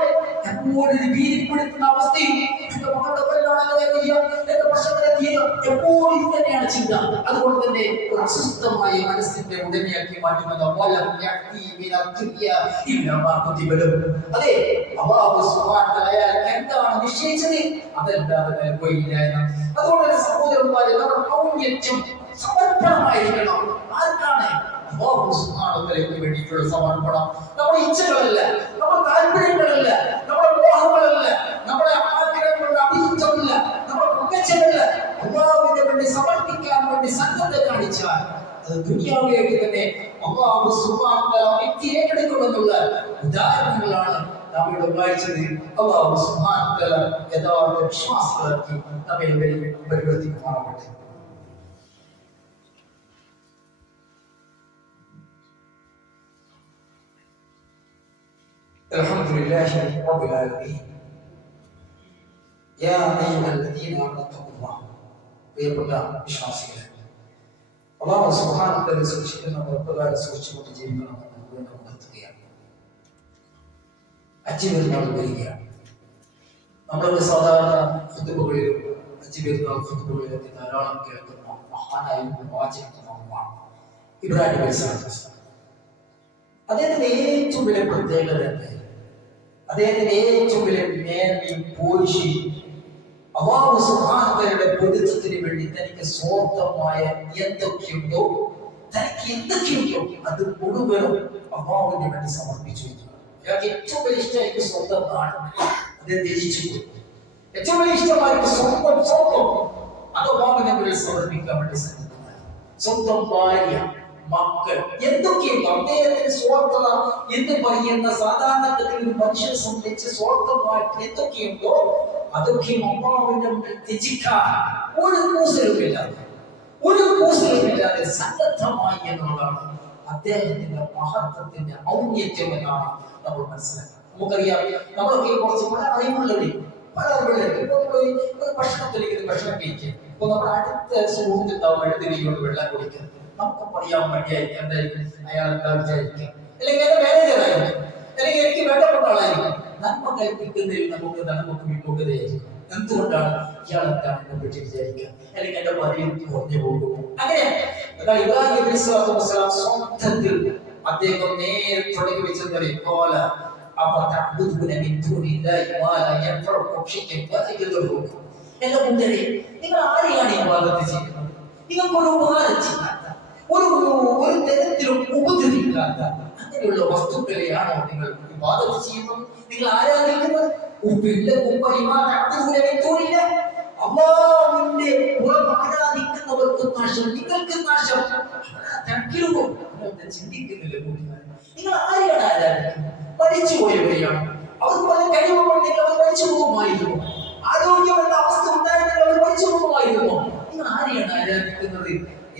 എപ്പോഴും ഭീതിപ്പെടുത്തുന്ന അവസ്ഥയും എന്റെ മകളുടെ കല്യാണം എന്റെ പ്രശ്നങ്ങളെ തീരും എപ്പോഴും ഇത് തന്നെയാണ് ചിന്ത. ചിന്ത, അതുകൊണ്ട് തന്നെ ഒരു അസ്വസ്ഥമായ മനസ്സിന്റെ ഉടമയാക്കി മാറ്റുമെന്ന് അതെ അല്ലാഹു സുബ്ഹാനഹു വ തആല എന്താണ് നിശ്ചയിച്ചത് അതല്ലാതെ നൽകുകയില്ല എന്ന്. അതുകൊണ്ട് തന്നെ സഹോദരന്മാരെ, നമ്മുടെ ഔന്നത്യം സമർപ്പണമായിരിക്കണം. ആർക്കാണ്? അല്ലാഹു സുബ്ഹാനഹു വ തആലയ്ക്ക് വേണ്ടിയിട്ടുള്ള സമർപ്പണം. നമ്മുടെ ഇച്ഛകളല്ല, നമ്മുടെ താല്പര്യങ്ങളല്ല, നമ്മുടെ മോഹങ്ങളല്ല, നമ്മുടെ ആഗ്രഹങ്ങളുടെ അഭിരുചികളല്ല, നമ്മുടെ പ്രകടനങ്ങളല്ല. അല്ലാഹുവിന് വേണ്ടി സമർപ്പിക്കാൻ വേണ്ടി സന്നദ്ധത കാണിച്ചാൽ അത് ദുനിയാവിലേക്ക് തന്നെ അല്ലാഹു സുബ്ഹാനഹു വ തആല വ്യക്തി ഏറ്റെടുക്കുമെന്നുള്ള ഉദാഹരണങ്ങളാണ് നാം ഇവിടെ വായിച്ചത്. അല്ലാഹു സുബ്ഹാനഹു വ തആല യഥാർത്ഥ വിശ്വാസികളാക്കി നമ്മെ പരിവർത്തിക്കുമാറാകട്ടെ. അൽഹംദുലില്ലാഹി റബ്ബിൽ ആലമീൻ. യാ അയ്യുഹല്ലദീന ആമനൂ, പ്രിയപ്പെട്ട വിശ്വാസികളെ, അല്ലാഹു സുബ്ഹാനഹു വ തആല സൂക്ഷിക്കുന്ന പ്രകാരം സൂക്ഷിച്ചുകൊണ്ട് ജീവിക്കണമെന്ന് വീണ്ടും ഉണർത്തുകയാണ്. ഹജ്ജ് പെരുന്നാൾ വരികയാണ്. നമ്മൾ സാധാരണ ഖുതുബകളിലും ഹജ്ജ് പെരുന്നാൾ ഖുതുബകളിലൊക്കെ ധാരാളം കേൾക്കുന്ന മഹാനായ പ്രവാചകനാണ് ഇബ്രാഹിം അലൈഹിസ്സലാം. അദ്ദേഹത്തിന്റെ ഏറ്റവും വലിയ പ്രത്യേകത എന്തായിരുന്നു? അദ്ദേഹത്തിന്റെ ഏറ്റവും വലിയ മേന്മയും പോരിശയും അല്ലാഹു സുബ്ഹാനഹു വ തആലയുടെ പൊരുത്തത്തിന് വേണ്ടി തനിക്ക് സ്വാർത്ഥമായ എന്തൊക്കെയുണ്ടോ, തനിക്ക് എന്തൊക്കെയുണ്ടോ അത് മുഴുവനും അല്ലാഹുവിന് വേണ്ടി സമർപ്പിച്ചു. അയാൾക്ക് ഏറ്റവും വലിയ ഇഷ്ടമായിട്ട് സ്വന്തം നാട്, അദ്ദേഹം ത്യജിച്ചു പോയി. ഏറ്റവും വലിയ ഇഷ്ടമായിട്ട് സ്വന്തം അത് അല്ലാഹുവിന് വേണ്ടി സമർപ്പിക്കാൻ വേണ്ടി സന്നദ്ധമായി. സ്വന്തം ഭാര്യ, മക്കൾ, എന്തൊക്കെയുണ്ടോ അദ്ദേഹത്തിന് സ്വാർത്ഥത എന്ന് പറയുന്ന സാധാരണഗതിയിൽ ഒരു മനുഷ്യനെ സംബന്ധിച്ച് സ്വാർത്ഥമായിട്ട് എന്തൊക്കെയുണ്ടോ അതൊക്കെയും അല്ലാഹുവിന്റെ മുന്നിൽ ത്യജിക്കാൻ ഒരു കൂസലുമില്ലാതെ സന്നദ്ധമായി എന്നുള്ളതാണ് അദ്ദേഹത്തിന്റെ മഹത്വത്തിന്റെ ഔന്നത്യം എന്നാണ് നമ്മൾ മനസ്സിലാക്കുന്നത്. നമുക്കറിയാം, നമ്മളൊക്കെ കുറച്ച് പല അറിവുള്ളവരും പല ഒരു ഭക്ഷണത്തിലേക്ക് ഭക്ഷണം കഴിക്കുക. ഇപ്പൊ നമ്മുടെ അടുത്ത സുഹൃത്തുണ്ടാവും എഴുതിരിക്കൊണ്ട് വെള്ളം കുടിക്കുക. നമുക്ക് പറയാൻ വേണ്ടിയായിരിക്കും, എന്തായിരിക്കും അയാൾ എന്താ വിചാരിക്കുക, അല്ലെങ്കിൽ എന്റെ മാനേജറായിരിക്കും, അല്ലെങ്കിൽ എനിക്ക് വേണ്ടപ്പെട്ട ആളായിരിക്കും. നന്മ കൽപ്പിക്കുന്നതിൽ നമുക്ക് വിമുഖതയായിരിക്കും. എന്തുകൊണ്ടാണ്? ഇയാൾ എന്താണ് എന്നെ പറ്റി വിചാരിക്കുക, അല്ലെങ്കിൽ എന്റെ പതിയിൽ കുറഞ്ഞു പോകും. അങ്ങനെയാണ് ഇബ്രാഹിം അലൈഹിസ്സലാം സ്വന്തത്തിൽ അദ്ദേഹം നേരെ തുടങ്ങി വെച്ചത് പോലെ എന്റെ മുതലേ നിങ്ങൾ ആരെയാണ് ഇബാദത്ത് ചെയ്യുന്നത്? നിങ്ങൾക്കൊരു ഉപകാരം ചെയ്യാത്ത, ഒരു തരത്തിലും ഉപദ്രവിക്കാത്ത അങ്ങനെയുള്ള വസ്തുക്കളെയാണോ നിങ്ങൾ ഇബാദത്ത് ചെയ്യുന്നത്, നിങ്ങൾ ആരാധിക്കുന്നത്? അല്ലാഹുവിന്റെ പുറം ആരാധിക്കുന്നവർക്ക് നാശം, നിങ്ങൾക്ക് നാശം. ചിന്തിക്കുന്നില്ല കൂട്ടുകാരൻ, നിങ്ങൾ ആരെയാണ് ആരാധിക്കുന്നത്? മരിച്ചുപോയവരെയാണ്. അവർക്ക് പല കഴിവുകളുണ്ടെങ്കിൽ അവർ മരിച്ചു പോകുമായിരുന്നു. ആരോഗ്യമെന്ന അവസ്ഥ ഉണ്ടായിരുന്നെങ്കിൽ അവർ മരിച്ചു പോകുമായിരുന്നു. നിങ്ങൾ ആരെയാണ് ആരാധിക്കുന്നത്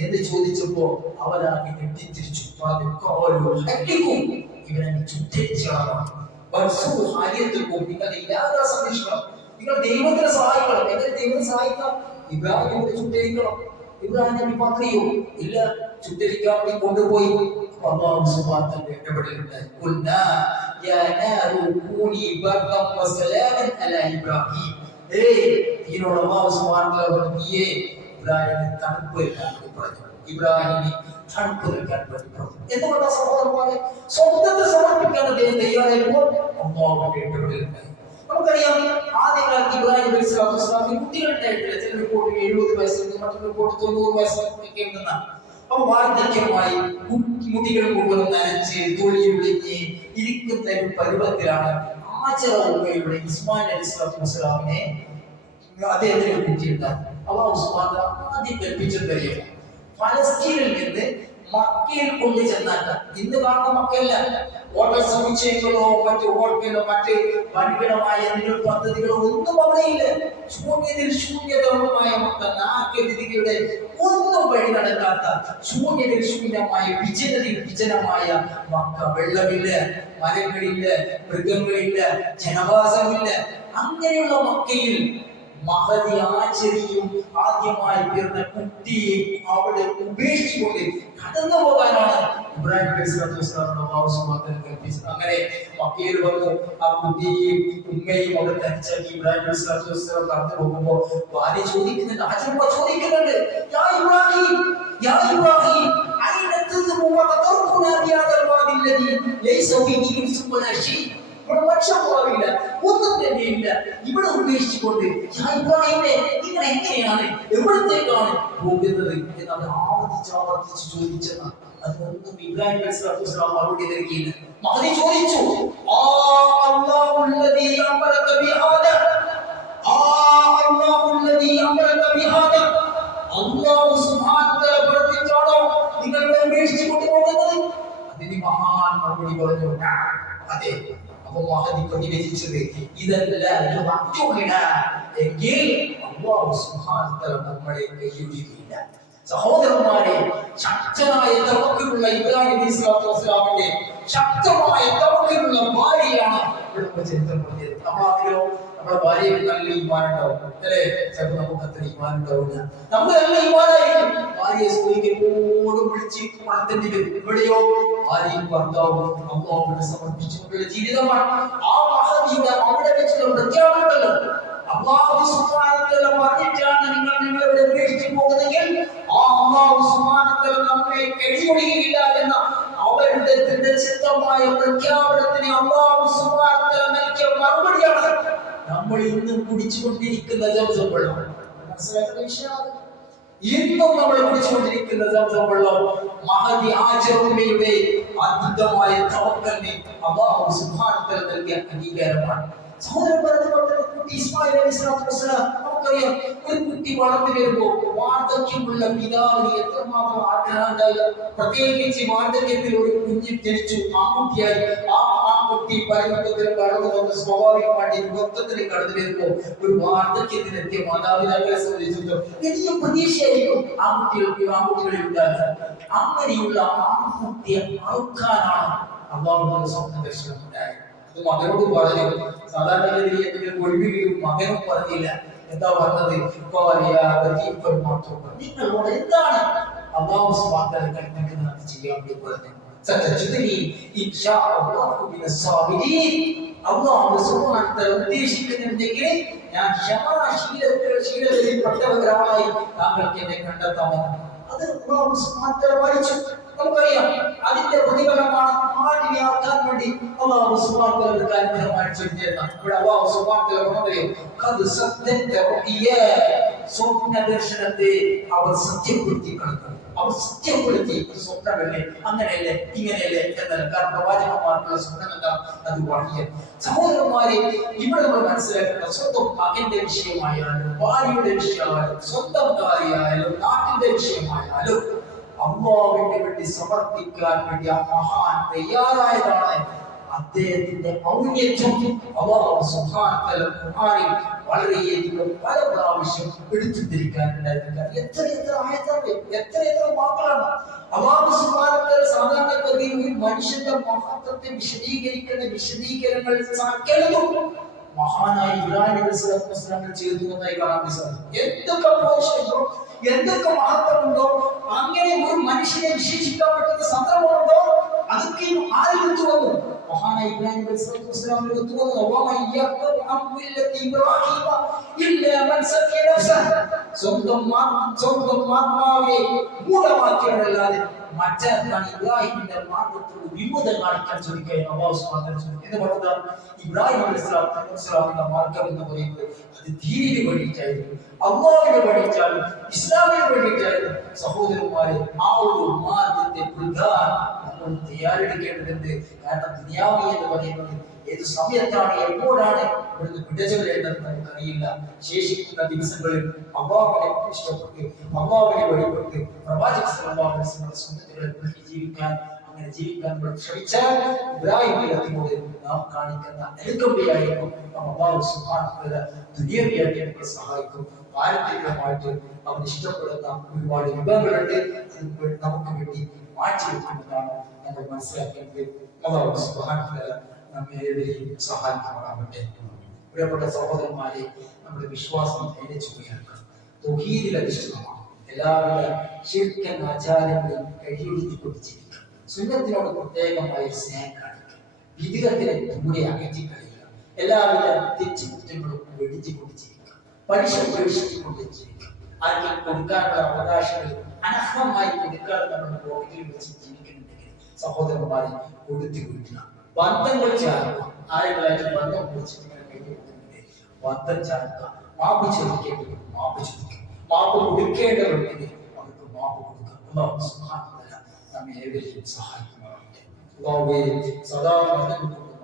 എന്ന് ചോദിച്ചപ്പോ അവരാകെ ഞെട്ടിത്തിരിച്ചു. ഇവരെ ചുറ്റരിച്ചാണ്. നിങ്ങൾ ഇല്ലാതെ സംരക്ഷിക്കണം, നിങ്ങൾ ദൈവത്തിനെ സഹായിക്കണം. എങ്ങനെ ദൈവത്തെ സഹായിക്കാം? ഇബ്രാഹിമിനെ ചുട്ടരിക്കണം. ഇബ്രാഹിം നബി മാത്രയോ ഇല്ല, ചുട്ടരിക്കാൻ വേണ്ടി കൊണ്ടുപോയി. അല്ലാഹു സുബ്ഹാനഹു വ തആല ഇടപെടലുണ്ടായി. ഖുൽനാ യാ നാറു കൂനി ബർദൻ വസലാമൻ അലാ ഇബ്രാഹിം. ഇതിനോട് അല്ലാഹു സുബ്ഹാനഹു വ തആല പറഞ്ഞു, ഇബ്രാഹിമിന് തണുപ്പ് നൽകാൻ പറഞ്ഞു. ഇബ്രാഹിമിന് തണുപ്പ് നൽകാൻ പറഞ്ഞു. എന്തുകൊണ്ടാ സഹോദരന്മാരെ? സ്വന്തത്തെ സമർപ്പിക്കാൻ അദ്ദേഹം തയ്യാറായപ്പോൾ അല്ലാഹുവിന്റെ ഇടപെടലുണ്ടായി. നമുക്കറിയാം, ആദ്യകാലത്ത് ഇബ്രാഹിം അലൈഹിസ്സലാമിന് കുട്ടികളുണ്ടായിട്ടില്ല. ചില റിപ്പോർട്ടിൽ 70 വയസ്സുണ്ട്, മറ്റൊരു റിപ്പോർട്ട് 90 വയസ്സൊക്കെ ഉണ്ടെന്നാണ്. അപ്പൊ വാർദ്ധക്യമായി മുടികൾ മുഴുവൻ നനച്ച് തൊളിയൊളിഞ്ഞ് ഇരിക്കുന്ന ഒരു പരുവത്തിലാണ് ഹാജറ ഉമ്മയുടെ ഇസ്മായിൽ അലൈഹിസ്സലാമിനെ അദ്ദേഹത്തിന് കുട്ടിയുണ്ടായി. അല്ലാഹു സുബ്ഹാനഹു വ തആല ആദ്യം കൽപ്പിച്ചതറിയാം, ഫലസ്തീനിൽ നിന്ന് മക്കയിൽ കൊണ്ടു ചെന്നാട്ട. ഇന്ന് കാണുന്ന മക്കയല്ല, ഹോട്ടൽ സമുച്ചയങ്ങളോ മറ്റു ഹോട്ടലോ മറ്റ് വൻകിടമായ എന്തെങ്കിലും പദ്ധതികളോ ഒന്നും അവിടെയില്ല. ശൂന്യതമായ മക്ക, നാക്കെതിരികളുടെ ഒന്നും വഴി നടക്കാത്ത ശൂന്യമായ വിജനമായ മക്ക. വെള്ളമില്ല, മരങ്ങളില്ല, മൃഗങ്ങളില്ല, ജനവാസമില്ല. അങ്ങനെയുള്ള മക്കയിൽ മഹദി ആചരിയും ആദ്യമായി പിറന്ന കുട്ടിയെ അവിടെ ഉപേക്ഷിച്ചുകൊണ്ട് കടന്നു പോകാനാണ് ഇബ്രാഹിം നബി സ്വല്ലല്ലാഹു അലൈഹി വസല്ലം അല്ലാഹു സുബ്ഹാനഹു കൽപ്പിച്ചു. അങ്ങനെ മക്കയിൽ വന്ന് ആ കുട്ടിയെയും ഉമ്മയും അവിടെ തനിച്ചാക്കി ഇബ്രാഹിം നബി സ്വല്ലല്ലാഹു അലൈഹി വസല്ലം കടന്നു പോകുമ്പോൾ ഭാര്യ ചോദിക്കുന്നുണ്ട്, അജുബ ചോദിക്കുന്നുണ്ട്, യാ ഇബ്രാഹിം യാ ഇബ്രാഹിം അയ്ന തദ്ഹബു വ തതർകുനാ ബിഹാദൽ വാദി അല്ലദീ ലൈസ ഫീഹി ഇൻസുൻ വലാ ശൈ. ഇവിടെ മനുഷ്യമില്ല, ഒന്നും തന്നെയില്ല, ഇവിടെ ഉപേക്ഷിച്ചുകൊണ്ട് ഇബ്രാഹിമെ നിങ്ങൾ എങ്ങനെയാണ് എവിടത്തേക്കാണ് പോകുന്നത് എന്ന് അവർ ആവർത്തിച്ച് ചോദിച്ചെന്ന അതൊന്നും ഇബ്രാഹിം നബി സ്വല്ലല്ലാഹു അലൈഹി വസല്ലം മറുപടി നൽകിയില്ല. മഹദി ചോദിച്ചു, ആ അല്ലാഹുല്ലദീ അമറക ബിഹാദ, ആ അല്ലാഹുല്ലദീ അമറക ബിഹാദ, അല്ലാഹു സുബ്ഹാനഹു വ തആല പറഞ്ഞിട്ടാണോ നിങ്ങൾ ഉപേക്ഷിച്ചു കൊണ്ടുപോകുന്നത്? അതിന് മഹാൻ മറുപടി പറഞ്ഞു, അതെ. അപ്പൊ മഹദി പ്രതികരിച്ചത് ഇതല്ല എങ്കിൽ അല്ലാഹു സുബ്ഹാനഹു വ തആല നമ്മളെ കൈയൊഴിയില്ല. സഹോദരന്മാരെ, ശക്തമായ തവക്കുലുള്ള ഇബ്രാഹിം നബി സ്വല്ലല്ലാഹു അലൈഹി വസല്ലമയുടെ ശക്തമായ തവക്കുലുള്ള ഭാര്യയാണ് ഇവിടെ ചരിത്രം പറഞ്ഞത്. നമ്മുടെ ഭാര്യയിൽ നല്ല ഈമാൻ ഉണ്ടാവും അല്ലേ? ചിലപ്പോൾ നമുക്ക് അത്ര ഈമാൻ ഉണ്ടാവില്ല. നമ്മൾ നല്ല ഈമാനായിരിക്കും, ഭാര്യയെ സ്കൂളിപ്പോഴും വിളിച്ച് പണത്തിന്റെ വരും. ഇവിടെയോ ഭാര്യയും ഭർത്താവും അല്ലാഹുവിനെ സമർപ്പിച്ചുകൊണ്ടുള്ള ജീവിതമാണ്. ആ മഹദിയുടെ അവിടെ വെച്ചുള്ള പ്രഖ്യാപനമുണ്ടല്ലോ, അല്ലാഹു സുബ്ഹാനഹു വ തആല പറഞ്ഞിട്ടാണ് നിങ്ങൾ നിങ്ങളെ ഉപേക്ഷിച്ചു പോകുന്നെങ്കിൽ ആ അല്ലാഹു സുബ്ഹാനഹു വ തആല നമ്മെ കൈയൊഴിയില്ല എന്ന അവരുടെ ദൃഢചിത്തമായ പ്രഖ്യാപനത്തിന് അല്ലാഹു സുബ്ഹാനഹു വ തആല നൽകിയ മറുപടിയാണ് നമ്മൾ ഇന്നും കുടിച്ചുകൊണ്ടിരിക്കുന്ന സംസം വെള്ളം. മനസ്സിലാക്കുന്ന വിഷയമാണ്. ഇന്നും നമ്മൾ കുടിച്ചുകൊണ്ടിരിക്കുന്ന സംസം വെള്ളം മഹദി ആചരണയുടെ അദ്ഭുതമായ തവക്കലിന് അല്ലാഹു സുബ്ഹാനഹു വ തആല നൽകിയ അംഗീകാരമാണ്. ഇസ്മായിൽ അലൈഹിസ്സലാത്തു വസ്സലാം നമുക്കറിയാം, ഒരു കുട്ടി വളർന്നു വരുമ്പോൾ വാർദ്ധക്യമുള്ള പിതാവിന് എത്രമാത്രം ആഗ്രഹമുണ്ടായില്ല. പ്രത്യേകിച്ച് വാർദ്ധക്യത്തിൽ ഒരു കുഞ്ഞ് ജനിച്ചു, ആൺകുട്ടിയായി. ആ ആൺകുട്ടി പരിണതത്തിൽ കടന്നു വന്ന് സ്വാഭാവികമായിട്ട് യുവത്വത്തിൽ കടന്നു വരുമ്പോൾ ഒരു വാർദ്ധക്യത്തിലെത്തിയ മാതാപിതാക്കളെ സംബന്ധിച്ചിടത്തോളം വലിയ പ്രതീക്ഷയായിരിക്കും ആൺകുട്ടികളിൽ ഉണ്ടാകുക. അങ്ങനെയുള്ള ആൺകുട്ടിയെ അറുക്കാനാണ് അല്ലാഹുവിന്റെ സ്വപ്ന ദർശനം ഉണ്ടായത്. മകനോട് പറഞ്ഞു. സാധാരണഗതിയിൽ എന്തെങ്കിലും ഒഴിവുകയും മകനും പറഞ്ഞില്ല. എന്താ പറഞ്ഞത്? നിങ്ങളോട് എന്താണ് അല്ലാഹു സുബ്ഹാനഹു വ തആല കൽപ്പിക്കുന്നത് ചെയ്യാൻ വേണ്ടി പറഞ്ഞു. സതജിദുനി ഇൻഷാ അല്ലാഹു മിനസ് സാബിരീൻ. അല്ലാഹു സുബ്ഹാനഹു വ തആല ഉദ്ദേശിക്കുന്നുണ്ടെങ്കിൽ ഞാൻ ക്ഷമാശീലത്തിൽ പെട്ടവരായി താങ്കൾക്ക് എന്നെ കണ്ടെത്താമെന്ന്. അത് അല്ലാഹു സുബ്ഹാനഹു വ തആല പഠിച്ചു. നമുക്കറിയാം, അതിന്റെ പ്രതിഫലമാണ് ആടിനെ അറുക്കാൻ വേണ്ടി അല്ലാഹു സുബ്ഹാനഹു വ തആല അനുഗ്രഹമായി ചൊരിഞ്ഞിരുന്ന. ഇവിടെ അല്ലാഹു സുബ്ഹാനഹു വ തആല പറയുന്നു, ഖദ് സദ്ദഖത റുഇയാ. സ്വപ്ന ദർശനത്തെ അവർ സത്യപ്പെടുത്തി കണ്ടു. അവർ സത്യപ്പെടുത്തി. സ്വപ്നമല്ലേ, അങ്ങനെയല്ലേ, ഇങ്ങനെയല്ലേ എന്നല്ല. കാരണം പ്രവാചകന്മാർക്കുള്ള സ്വപ്നം എന്താ? അത് വഹിയാണ്. സഹോദരന്മാരെ, ഇവിടെ നമ്മൾ മനസ്സിലാക്കേണ്ട, സ്വന്തം മകന്റെ വിഷയമായാലും ഭാര്യയുടെ വിഷയമായാലും സ്വന്തം ഭാര്യയായാലും നാട്ടിന്റെ വിഷയമായാലും അല്ലാഹുവിന് വേണ്ടി സമർപ്പിക്കാൻ വേണ്ടി ആ മഹാൻ തയ്യാറായതാണ്. അദ്ദേഹത്തിന്റെ ഔന്നത്യം അല്ലാഹു സുബ്ഹാനഹു വ തആല ഖുർആനിൽ വളരെയധികം പല പ്രാവശ്യം എടുത്തിരിക്കാനുണ്ടായിരുന്നു. എത്ര ആയത്താണ്, എത്ര വാക്കുകളാണ്. അല്ലാഹു സുബ്ഹാനഹു വ തആല സാധാരണഗതിയിൽ ഒരു മനുഷ്യന്റെ മഹത്വത്തെ വിശദീകരിക്കുന്ന വിശദീകരണങ്ങൾ സകലതും മഹാനായ ഇബ്രാഹിം നബി സ്വല്ലല്ലാഹു അലൈഹി വസല്ലം ചെയ്തതായി കാണാൻ സാധിക്കും. എന്തൊക്കെ പോഷകോ, എന്തൊക്കെ മഹത്വമുണ്ടോ, അങ്ങനെ ഒരു മനുഷ്യനെ വിശേഷിക്കാൻ പറ്റുന്ന സന്ദർഭമുണ്ടോ, അതൊക്കെ ആരിൽ വന്നു? മഹാനായ ഇബ്രാഹിം നബി സ്വല്ലല്ലാഹു അലൈഹി വസല്ലം സ്വന്തം ആത്മാവിനെ മൂഢമാക്കിയതല്ലാതെ മറ്റാർക്കാണ് ഇബ്രാഹിമിന്റെ മാർഗത്തോട് വിമുഖത കാണിക്കാൻ ചോദിക്കാൻ അല്ലാഹു സുബ്ഹാനഹു വ തആല എന്ന് പറഞ്ഞാൽ ഇബ്രാഹിം അലൈഹിസ്സലാമിന്റെ മാർഗം എന്ന് പറയുന്നത് അത് ദീനിന് വേണ്ടിയിട്ടായിരുന്നു, അല്ലാഹുവിന് വേണ്ടിയിട്ടായിരുന്നു, ഇസ്ലാമിന് വേണ്ടിയിട്ടായിരുന്നു. സഹോദരന്മാരെ, ആ ഒരു മാർഗത്തെ പുൽകാൻ നമ്മൾ തയ്യാറെടുക്കേണ്ടതുണ്ട്. കാരണം ദുനിയാവി എന്ന് പറയുന്നത് ഏത് സമയത്താണ് എപ്പോഴാണ് ഇവിടുന്ന് വിടചൊല്ലേണ്ടതെന്ന് നമുക്കറിയില്ല. ശേഷിക്കുന്ന ദിവസങ്ങളിൽ അല്ലാഹുവിനെ ഇഷ്ടപ്പെട്ട് അല്ലാഹുവിനെ വഴിപ്പെട്ട് പ്രവാചക സല്ലല്ലാഹു അലൈഹി വസല്ലം സുന്നത്തുകളെ ജീവിക്കാൻ, അങ്ങനെ ജീവിക്കാൻ നമ്മൾ ശ്രമിച്ചാൽ ഇബ്രാഹിം നബിയോട് നാം കാണിക്കുന്ന അനുകമ്പയായിരിക്കും അല്ലാഹു സുബ്ഹാനഹു വ തആല ദുനിയാവിയാക്കി നമ്മളെ സഹായിക്കും. പാരമ്പര്യമായിട്ട് അവൻ ഇഷ്ടപ്പെടുന്ന ഒരുപാട് വിഭവങ്ങളുണ്ട്. അത് നമുക്ക് വേണ്ടി മാറ്റി വെക്കുന്നതാണ് നമ്മൾ മനസ്സിലാക്കേണ്ടത്. അല്ലാഹു സുബ്ഹാനഹു വ തആല നമ്മേവരെയും സഹായിക്കുമാറാവട്ടെ. പ്രിയപ്പെട്ട സഹോദരന്മാരെ, നമ്മുടെ വിശ്വാസം ധൈര്യച്ചുകയാണ്, തൗഹീദിൽ അധിഷ്ഠിതമാണ്. എല്ലാവിധ ശിർക്കൻ ആചാരങ്ങളെയും കഴിയൊഴിച്ചുകൊണ്ട് ജീവിക്കണം. സുന്നത്തിനോട് പ്രത്യേകമായി സ്നേഹം കാണിക്കുക, വിധികത്തിനെ ദൂരെ അകറ്റി കളയുക, എല്ലാവിധ തെറ്റുകുറ്റങ്ങളും വെടിച്ചു കൊണ്ടിരിക്കുക, പലിശ ഉപേക്ഷിച്ചുകൊണ്ട് ജീവിക്കുക, ആർക്കും കൊടുക്കാനുള്ള അവകാശങ്ങൾ അനർഹമായി കൊടുക്കാതെ നമ്മുടെ പോക്കറ്റിൽ വെച്ച് ജീവിക്കുന്നുണ്ടെങ്കിൽ സഹോദരന്മാരെ കൊടുത്തു വിടുക. ബന്ധങ്ങൾ ചേർക്കുക, ആരെങ്കിലും ബന്ധം കുറിച്ചിട്ട് ബന്ധം ചേർക്കുക, മാപ്പ് ചോദിക്കേണ്ടവർ മാപ്പ് ചോദിക്കുക, മാപ്പ് കൊടുക്കേണ്ടവരുണ്ടെങ്കിൽ അവർക്ക് മാപ്പ് കൊടുക്കുക. അല്ലാഹു സുബ്ഹാനഹു വ തആല നമ്മെ ഏവരെയും സഹായിക്കുമാറാകട്ടെ. അല്ലാഹുവേ, സദാ മരണം കൊണ്ട്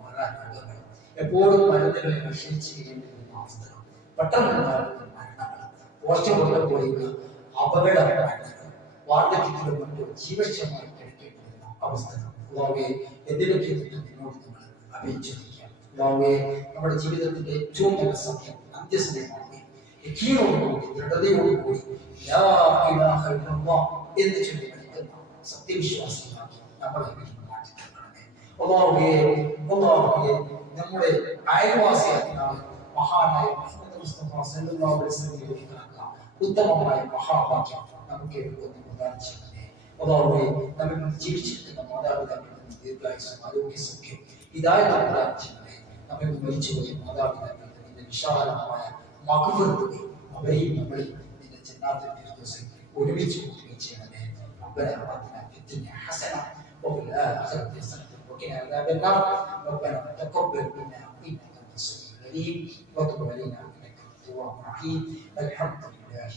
മാറാൻ രോഗങ്ങൾ, എപ്പോഴും മരുന്നുകളെ ആശ്രയിച്ച് കഴിയേണ്ടിരുന്ന അവസ്ഥകൾ, പെട്ടെന്നുണ്ടാകുന്ന മരണങ്ങൾ, പോസ്റ്റ്മോർട്ടം പോലെയുള്ള അപകട മരണങ്ങൾ, വാർദ്ധക്യത്തിലും മറ്റും ജീവക്ഷമായി കിടക്കേണ്ടിരുന്ന അവസ്ഥകൾ, അല്ലാഹുവേ, എന്തിനൊക്കെ നിന്നോട് നമ്മൾ അപേക്ഷിക്കാം. അല്ലാഹുവേ, നമ്മുടെ ജീവിതത്തിന്റെ ഏറ്റവും നല്ല സമയം അന്ത്യസമയമാണ്. യഖീനോടുകൂടി ദൃഢതയോടുകൂടി ലാ ഇലാഹ ഇല്ലല്ലാഹ് എന്ന് ചൊല്ലി മരിക്കുന്ന സത്യവിശ്വാസികളാക്കി നമ്മളെ മാറ്റിത്തരണമേ. അല്ലാഹുവേ, നമ്മുടെ അയൽവാസിയായ മഹാനായ മുഹമ്മദ് മുസ്തഫ സല്ലല്ലാഹു അലൈഹി വസല്ലം ഉത്തമമായ മഹാഭാഗ്യം നമുക്ക് പ്രദാനം ചെയ്യണമേ. അല്ലാഹുവേ, നമ്മൾ ജീവിച്ചിരിക്കുന്ന മാതാപിതാക്കളുടെ ദീർഘായുസ്സും ആരോഗ്യസൗഖ്യം ഹിദായത്ത് പ്രദാനം ചെയ്യണമേ. നമ്മെ മരിച്ചുപോയ മാതാപിതാക്കളുടെ നിന്റെ വിശാലമായ മഗ്ഫിറത്ത് അവരെയും നമ്മളെയും നിന്റെ ജന്നാത്തുൽ ഫിർദൗസിൽ ഒരുമിച്ച് കൂട്ടുകയും ചെയ്യണമേ. ربنا آتنا في الدنيا حسنة وفي الآخرة حسنة وقنا عذاب النار. ربنا تقبل منا إنك أنت السميع العليم وتب علينا إنك أنت التواب الرحيم. الحمد لله.